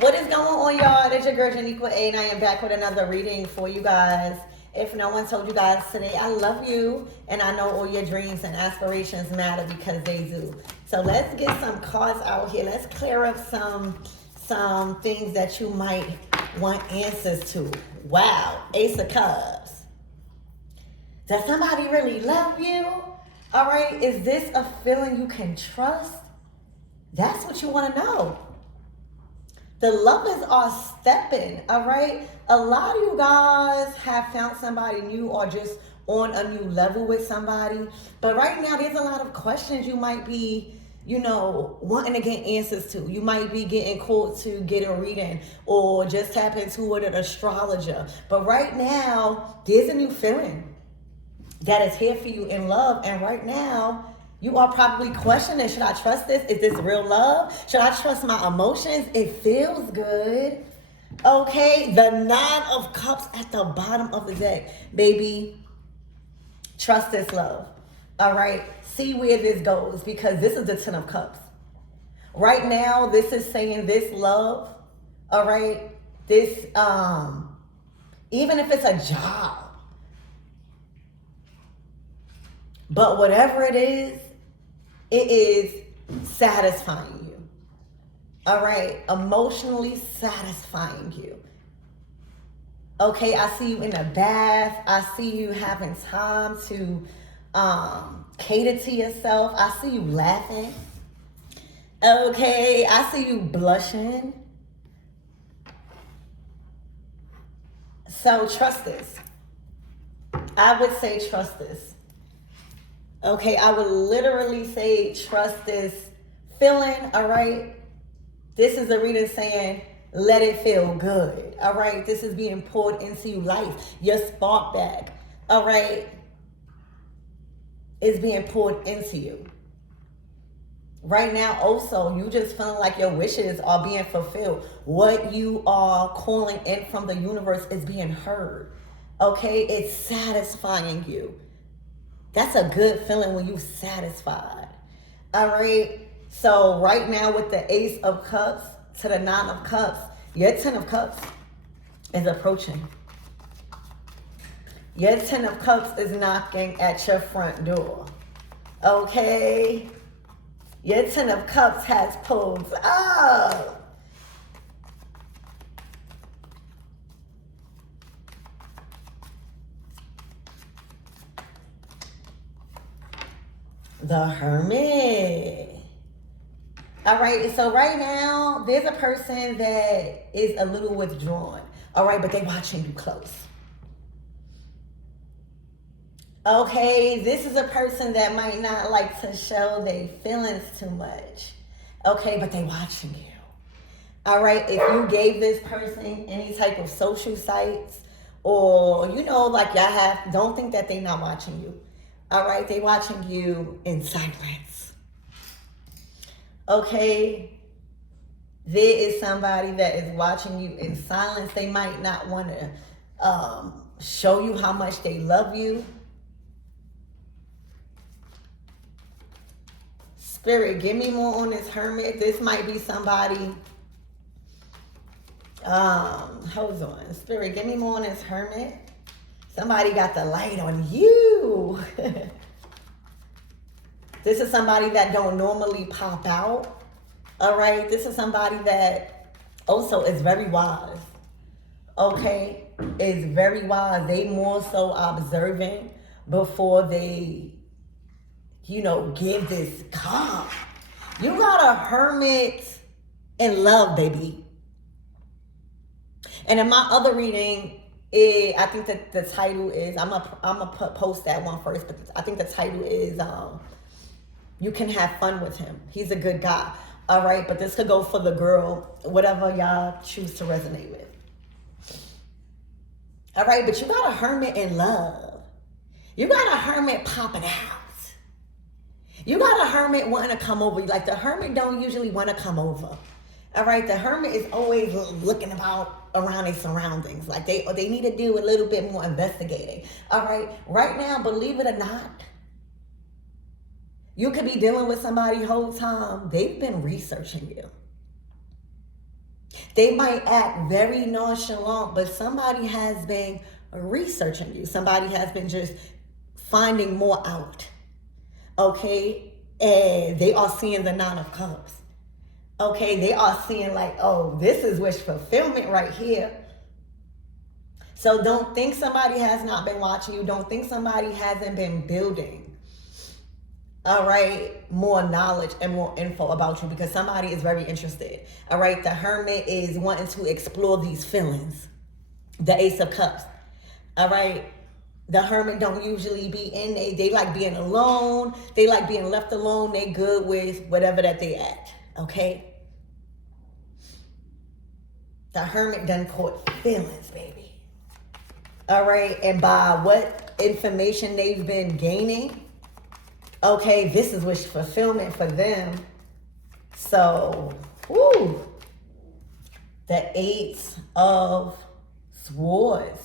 What is going on, y'all? It's your girl Janiqua A, and I am back with another reading for you guys. If no one told you guys today, I love you, and I know all your dreams and aspirations matter because they do. So let's get some cards out here. Let's clear up some things that you might want answers to. Wow, Ace of Cups. Does somebody really love you? All right, is this a feeling you can trust? That's what you want to know. The lovers are stepping, all right? A lot of you guys have found somebody new or just on a new level with somebody. But right now, there's a lot of questions you might be, wanting to get answers to. You might be getting called to get a reading or just tap into an astrologer. But right now, there's a new feeling that is here for you in love. And right now, you are probably questioning, should I trust this? Is this real love? Should I trust my emotions? It feels good. Okay, the Nine of Cups at the bottom of the deck. Baby, trust this love. All right, see where this goes because this is the Ten of Cups. Right now, this is saying this love, all right, this, even if it's a job, but whatever it is satisfying you. All right, emotionally satisfying you. Okay, I see you in a bath. I see you having time to cater to yourself. I see you laughing. Okay, I see you blushing. So trust this. I would say trust this. Okay, I would literally say trust this feeling, all right? This is a reading saying let it feel good, all right? This is being poured into you, life, your spark bag, all right? Is being poured into you. Right now, also, you just feeling like your wishes are being fulfilled. What you are calling in from the universe is being heard, okay? It's satisfying you. That's a good feeling when you're satisfied. All right. So right now with the Ace of Cups to the Nine of Cups, your Ten of Cups is approaching. Your Ten of Cups is knocking at your front door. Okay. Your Ten of Cups has pulled up. The Hermit. All right, so right now, there's a person that is a little withdrawn. All right, but they're watching you close. Okay, this is a person that might not like to show their feelings too much. Okay, but they watching you. All right, if you gave this person any type of social sites or, like y'all have, don't think that they not watching you. All right, they watching you in silence. Okay, there is somebody that is watching you in silence. They might not want to show you how much they love you. Spirit, give me more on this Hermit. This might be somebody. Hold on. Spirit, give me more on this Hermit. Somebody got the light on you. This is somebody that don't normally pop out. All right. This is somebody that also is very wise. Okay. Is very wise. They more so observing before they, give this calm. You got a Hermit in love, baby. And in my other reading, I think that the title is, I'm gonna post that one first, but I think the title is You Can Have Fun With Him. He's a good guy. All right, but this could go for the girl, whatever y'all choose to resonate with. All right, but you got a Hermit in love. You got a Hermit popping out. You got a Hermit wanting to come over. Like the Hermit don't usually want to come over. All right, the Hermit is always looking around their surroundings. Like they need to do a little bit more investigating. All right now, believe it or not, you could be dealing with somebody the whole time. They've been researching you. They might act very nonchalant, but somebody has been researching you. Somebody has been just finding more out. Okay? And they are seeing the Nine of Cups. Okay? They are seeing like, oh, this is wish fulfillment right here. So don't think somebody has not been watching you. Don't think somebody hasn't been building, all right, more knowledge and more info about you, because somebody is very interested. All right, the Hermit is wanting to explore these feelings. The Ace of Cups. All right, the Hermit don't usually be in. They like being alone. They like being left alone. They good with whatever that they at. Okay. The Hermit done caught feelings, baby. All right, and by what information they've been gaining, okay, this is wish fulfillment for them. So, whoo, the Eight of Swords.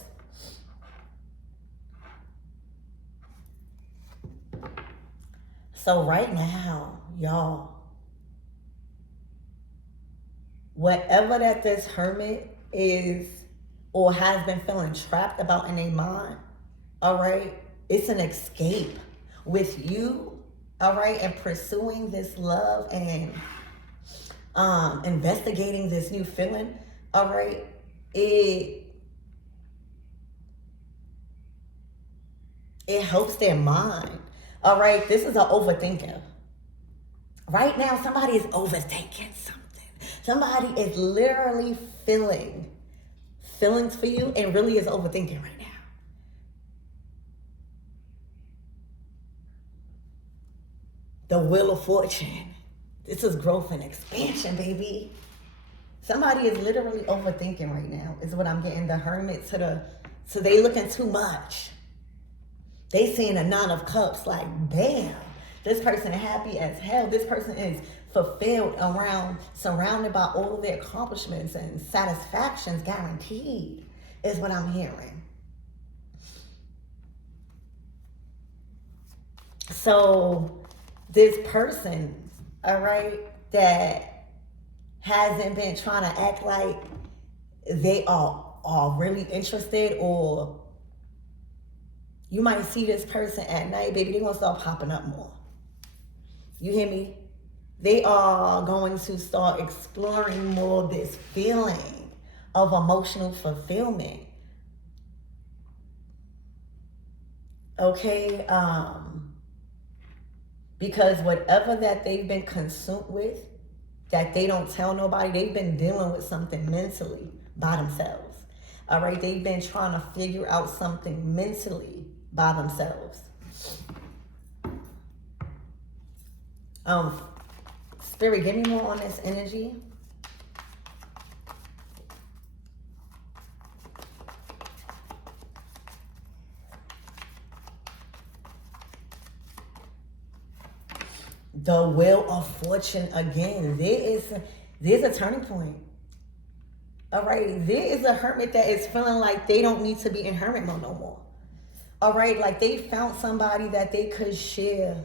So right now, y'all, whatever that this Hermit is or has been feeling trapped about in their mind, all right, it's an escape with you, all right, and pursuing this love and investigating this new feeling, all right, it helps their mind, all right. This is an overthinker. Right now, somebody is overthinking something. Somebody is literally feeling feelings for you and really is overthinking right now. The Wheel of Fortune. This is growth and expansion, baby. Somebody is literally overthinking right now, is what I'm getting. The Hermit so they looking too much. They seeing a Nine of Cups like, bam, this person is happy as hell. This person is fulfilled around, surrounded by all of their accomplishments and satisfactions guaranteed, is what I'm hearing. So this person, all right, that hasn't been trying to act like they are really interested, or you might see this person at night, baby, they're gonna start popping up more. You hear me? They are going to start exploring more this feeling of emotional fulfillment. Okay? Because whatever that they've been consumed with, that they don't tell nobody, they've been dealing with something mentally by themselves. All right? They've been trying to figure out something mentally by themselves. Spirit, give me more on this energy. The Wheel of Fortune again. There's a turning point. All right. There is a Hermit that is feeling like they don't need to be in hermit mode no more. All right. Like they found somebody that they could share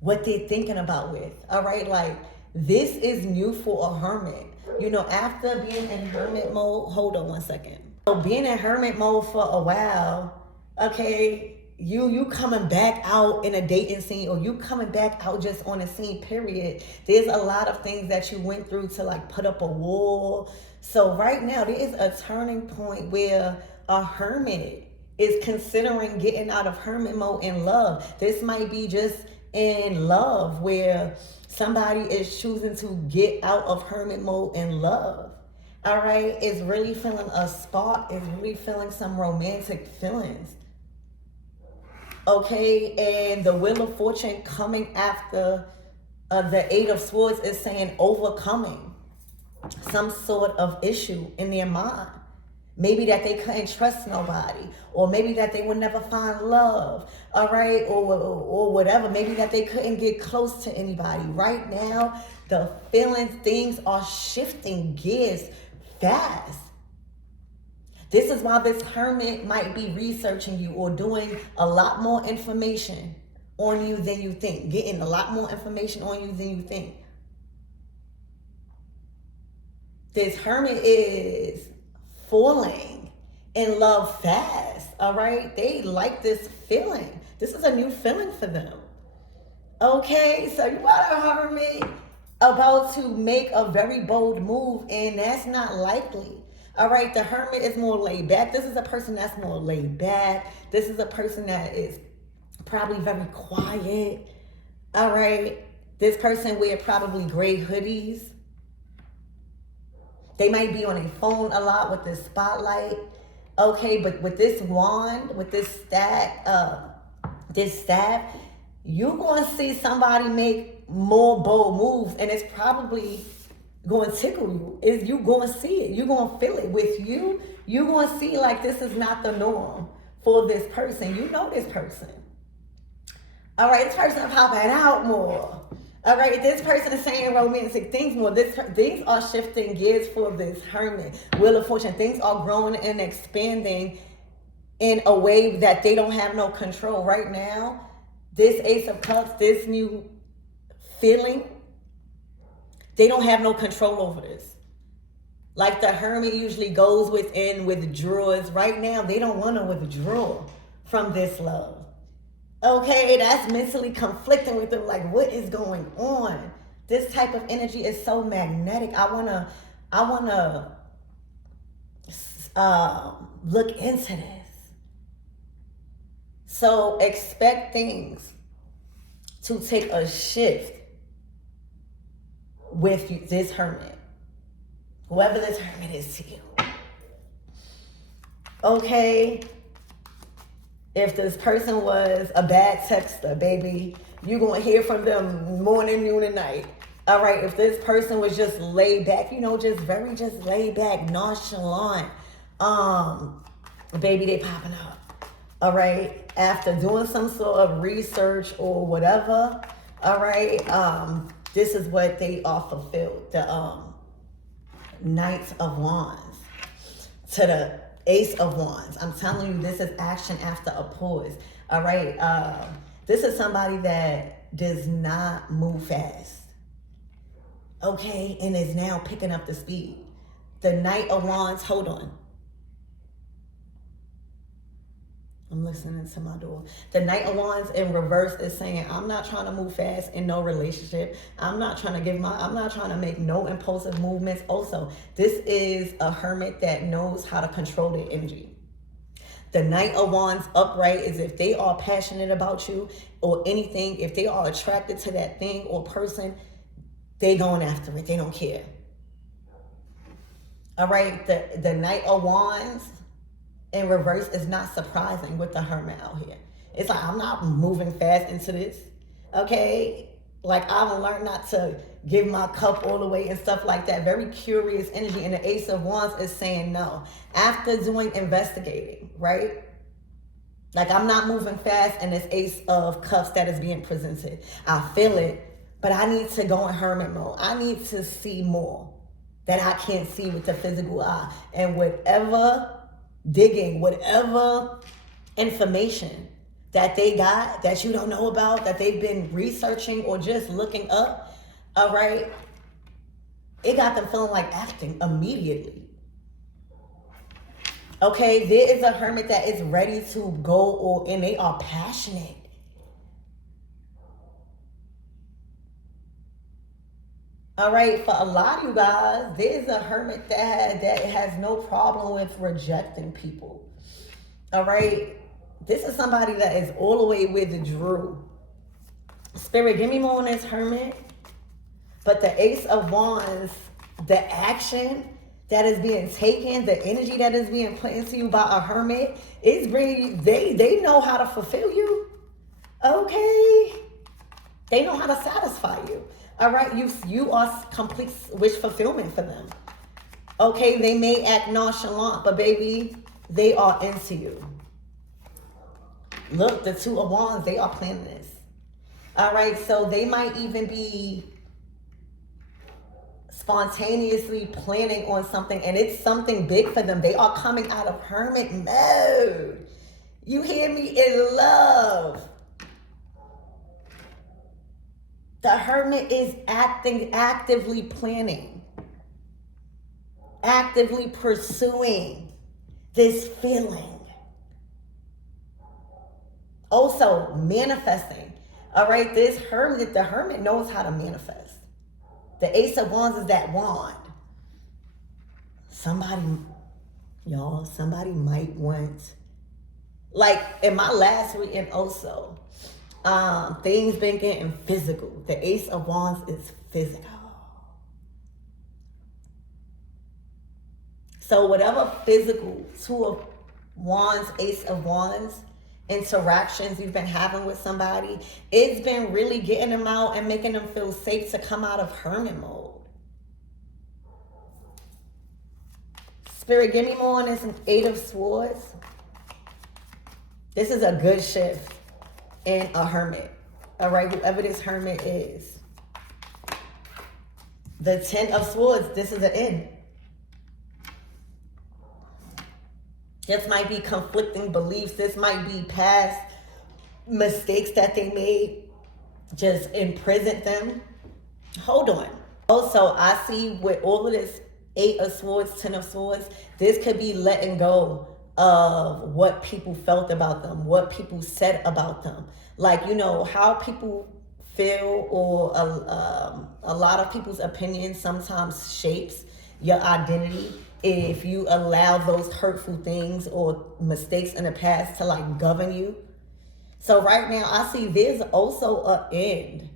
what they're thinking about with. All right. Like this is new for a Hermit. You know, after being in hermit mode, hold on one second. So being in hermit mode for a while, okay, you coming back out in a dating scene, or you coming back out just on a scene, period. There's a lot of things that you went through to like put up a wall. So right now there is a turning point where a Hermit is considering getting out of hermit mode in love. This might be just in love, where somebody is choosing to get out of hermit mode in love. All right, is really feeling a spark, is really feeling some romantic feelings. Okay, and the Wheel of Fortune coming after the Eight of Swords is saying overcoming some sort of issue in their mind. Maybe that they couldn't trust nobody, or maybe that they would never find love, all right, or whatever. Maybe that they couldn't get close to anybody. Right now, the feelings, things are shifting gears fast. This is why this Hermit might be researching you or doing a lot more information on you than you think, getting a lot more information on you than you think. This hermit is falling in love fast, all right? They like this feeling. This is a new feeling for them. Okay, so you got a hermit about to make a very bold move, and that's not likely. All right, the hermit is more laid back. This is a person that's more laid back. This is a person that is probably very quiet. All right, this person wear probably gray hoodies. They might be on a phone a lot with this spotlight. Okay, but with this wand, with this staff, you're going to see somebody make more bold moves, and it's probably going to tickle you. You're going to see it. You're going to feel it. With you, you're going to see like this is not the norm for this person. You know this person. All right, this person is popping out more. All right, this person is saying romantic things more. Things are shifting gears for this hermit. Wheel of Fortune. Things are growing and expanding in a way that they don't have no control right now. This Ace of Cups, this new feeling, they don't have no control over this. Like the hermit usually goes within, withdraws. Right now, they don't want to withdraw from this love. Okay, that's mentally conflicting with them. Like, what is going on? This type of energy is so magnetic. I wanna look into this. So expect things to take a shift with this hermit, whoever this hermit is to you. Okay. If this person was a bad texter, baby, you're going to hear from them morning, noon, and night. All right, if this person was just laid back, just laid back, nonchalant, baby, they popping up. All right, after doing some sort of research or whatever, all right, this is what they are fulfilled. The Knight of Wands to the Ace of Wands. I'm telling you, this is action after a pause. All right. This is somebody that does not move fast. Okay. And is now picking up the speed. The Knight of Wands. Hold on. I'm listening to my door. The Knight of Wands in reverse is saying, I'm not trying to move fast in no relationship. I'm not trying to make no impulsive movements. Also, this is a hermit that knows how to control their energy. The Knight of Wands upright is if they are passionate about you or anything, if they are attracted to that thing or person, they going after it. They don't care. All right, the Knight of Wands in reverse is not surprising with the hermit out here. It's like, I'm not moving fast into this. Okay? Like, I've learned not to give my cup all the way and stuff like that. Very curious energy. And the Ace of Wands is saying no. After doing investigating, right? Like, I'm not moving fast in this Ace of Cups that is being presented. I feel it, but I need to go in hermit mode. I need to see more that I can't see with the physical eye. And whatever digging, whatever information that they got that you don't know about, that they've been researching or just looking up, all right, it got them feeling like acting immediately. Okay, there is a hermit that is ready to go and they are passionate. All right, for a lot of you guys, there's a hermit that has no problem with rejecting people. All right, this is somebody that is all the way withdrew. Spirit, give me more on this hermit. But the Ace of Wands, the action that is being taken, the energy that is being put into you by a hermit, is bringing you, they know how to fulfill you. Okay, they know how to satisfy you. All right, you are complete wish fulfillment for them. Okay, they may act nonchalant, but baby, they are into you. Look, the Two of Wands, they are planning this. All right, so they might even be spontaneously planning on something, and it's something big for them. They are coming out of hermit mode. You hear me? In love. The hermit is actively planning. actively pursuing this feeling. Also, manifesting. All right, the hermit knows how to manifest. The Ace of Wands is that wand. Somebody might want, like in my last reading also, things been getting physical. The Ace of Wands is physical. So whatever physical, Two of Wands, Ace of Wands, interactions you've been having with somebody, it's been really getting them out and making them feel safe to come out of hermit mode. Spirit, give me more on this Eight of Swords. This is a good shift in a hermit. All right, whoever this hermit is. The Ten of Swords, this is an end. This might be conflicting beliefs. This might be past mistakes that they made, just imprisoned them. Hold on. Also, I see with all of this Eight of Swords, Ten of Swords, this could be letting go of what people felt about them, what people said about them. Like, you know, how people feel, or a lot of people's opinions sometimes shapes your identity if you allow those hurtful things or mistakes in the past to like govern you. So right now I see there's also an end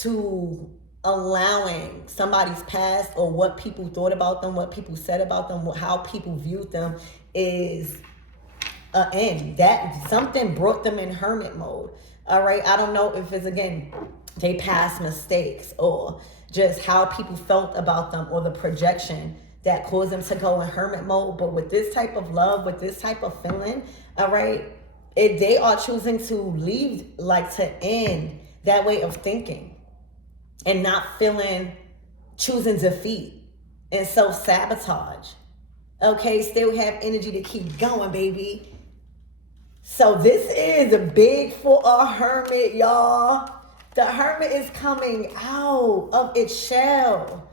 to allowing somebody's past or what people thought about them, what people said about them, how people viewed them is an end. That something brought them in hermit mode. All right, I don't know if it's, again, they past mistakes or just how people felt about them or the projection that caused them to go in hermit mode. But with this type of love, with this type of feeling, all right, they are choosing to leave, like to end that way of thinking and not choosing defeat and self-sabotage. Okay, still have energy to keep going, baby. So this is big for a hermit, y'all. The hermit is coming out of its shell.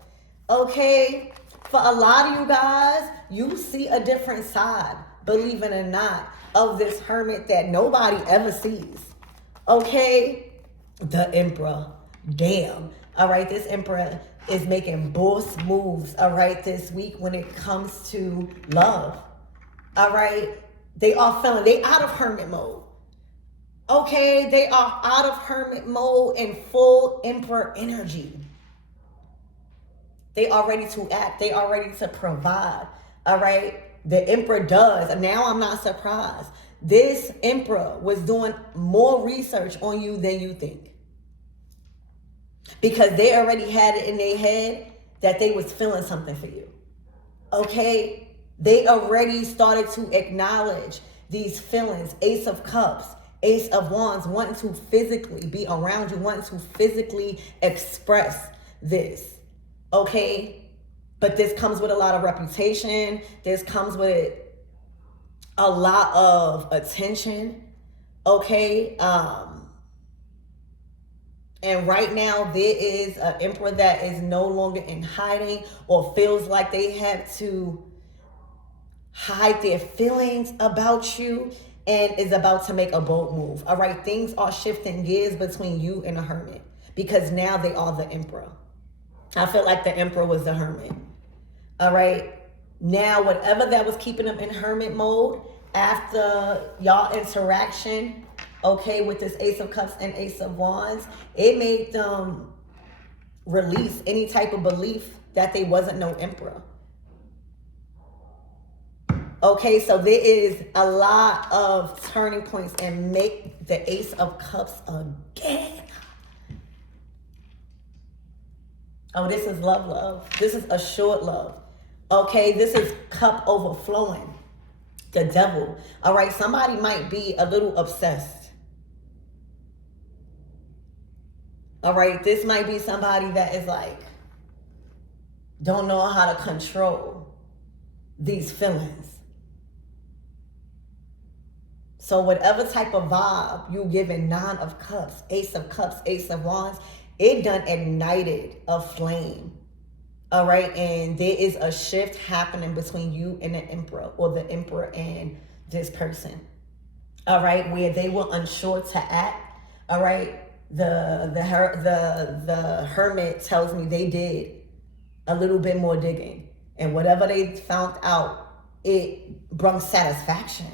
Okay? For a lot of you guys, you see a different side, believe it or not, of this hermit that nobody ever sees. Okay? The Emperor. Damn. All right, this Emperor is making boss moves, all right, this week when it comes to love. All right? They out of hermit mode. Okay? They are out of hermit mode in full Emperor energy. They are ready to act. They are ready to provide. All right? The Emperor does. And now I'm not surprised. This Emperor was doing more research on you than you think. Because they already had it in their head that they was feeling something for you. Okay? They already started to acknowledge these feelings. Ace of Cups, Ace of Wands, wanting to physically be around you, wanting to physically express this. Okay, but this comes with a lot of reputation. This comes with a lot of attention. Okay, and right now there is an Emperor that is no longer in hiding or feels like they have to hide their feelings about you and is about to make a bold move. All right, things are shifting gears between you and a hermit because now they are the Emperor. I feel like the Emperor was the hermit. All right. Now, whatever that was keeping them in hermit mode after y'all interaction, okay, with this Ace of Cups and Ace of Wands, it made them release any type of belief that they wasn't no Emperor. Okay, so there is a lot of turning points and make the Ace of Cups again. Oh, this is love. This is assured love. Okay, this is cup overflowing. The Devil. All right, somebody might be a little obsessed. All right, this might be somebody that is like, don't know how to control these feelings. So whatever type of vibe you giving, Nine of Cups, Ace of Cups, Ace of Wands, it done ignited a flame All right, and there is a shift happening between you and the emperor, or the emperor and this person. All right, where they were unsure to act. All right, the hermit tells me they did a little bit more digging, and whatever they found out, it brought satisfaction.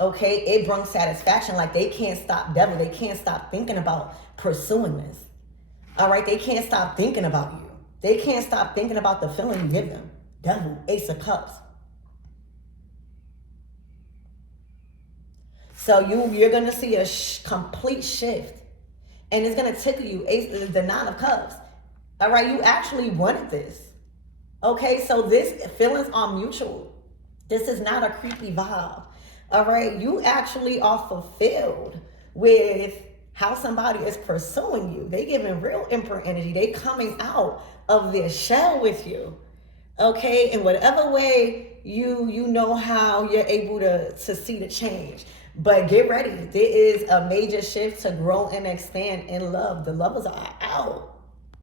Okay, it brings satisfaction. Like, they can't stop devil. They can't stop thinking about pursuing this. All right, they can't stop thinking about you. They can't stop thinking about the feeling you give them. Devil, Ace of Cups. So you're gonna see a complete shift, and it's gonna tickle you. The Nine of Cups. All right, you actually wanted this. Okay, so this feelings are mutual. This is not a creepy vibe. All right, you actually are fulfilled with how somebody is pursuing you. They giving real emperor energy. They coming out of their shell with you. Okay, in whatever way you know how you're able to see the change. But get ready. There is a major shift to grow and expand in love. The lovers are out.